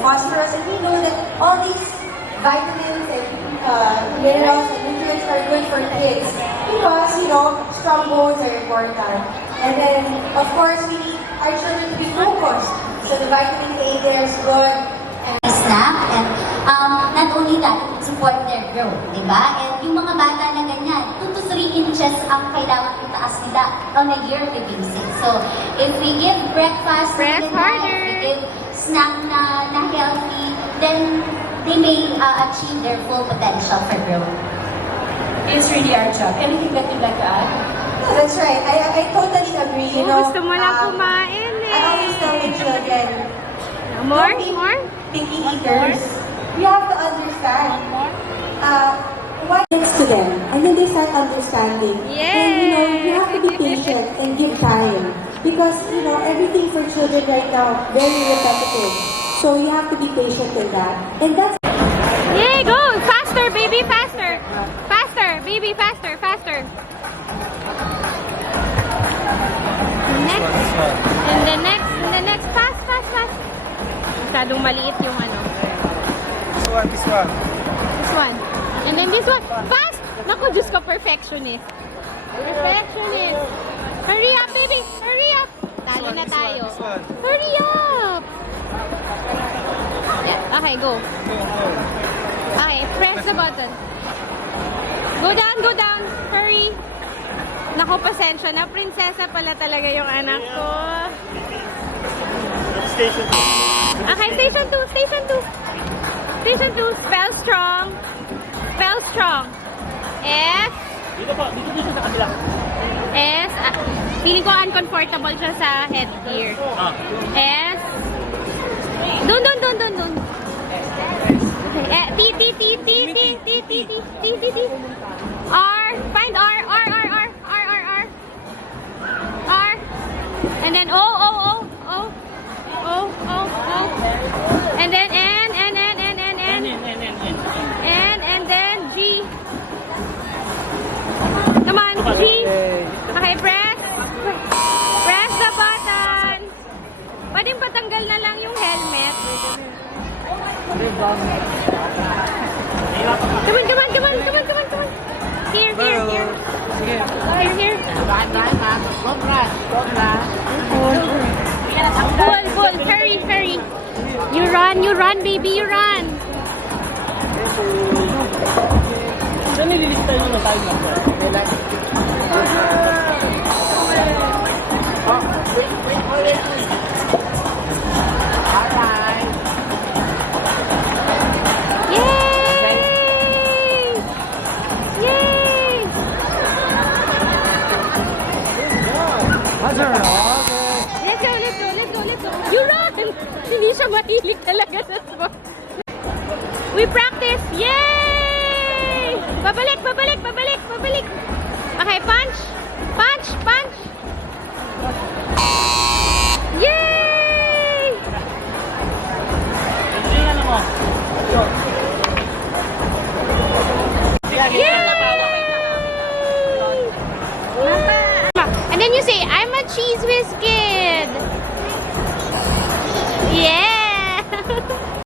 phosphorus, and we know that all these vitamins and minerals and nutrients are good for kids because, you know, strong bones are important. And then, of course, we need our children to be focused. So the vitamin A there is good. Snack and not only that, support their growth, di ba? And yung mga bata na ganyan, 2 to 3 inches ang kailangan itaas nila on a yearly basis. So, if we give breakfast, Press harder. if we give snack na healthy, then they may achieve their full potential for growth. It's really our job. Anything that you'd like to add? No, that's right. I totally agree. You know, Gusto mo lang kumain I always tell my children, More? don't be More? picky eaters. You have to understand what next to them, and then they start understanding. And you know, you have to be patient and give time because you know everything for children right now very repetitive. So you have to be patient in that, and that's. Yay, go! Faster, baby, faster! Faster, baby, faster, faster! Next. And the next. Fast, fast, fast! Masyadong maliit yung ano. This one. This one. And then this one. Fast! Naku, Diyos ko, perfectionist. Perfectionist. Hurry up, baby! Hurry up! Talo na tayo. Hurry up! Yeah. Okay, go. Okay, press the button. Go down, hurry. Naku, pasensya na. Prinsesa pala talaga yung anak ko. Station 2. Okay, station 2, station 2. Station 2, spell strong. Spell strong. S. Dito po, dito sa kanila. S. Feeling ko uncomfortable siya sa headgear. S. Doon. T. R. Find R. R. And then O. And then N. And then G. Come on, G. Okay, press the button. Pwedeng patanggal na lang yung helmet. Come on. Here. Bull, hurry. You run, baby, you run. Saan nililista yun na tayo na? Let's go. You run! Hindi siya mahilig talaga sa sport. We practice! Yay! Babalik! Okay,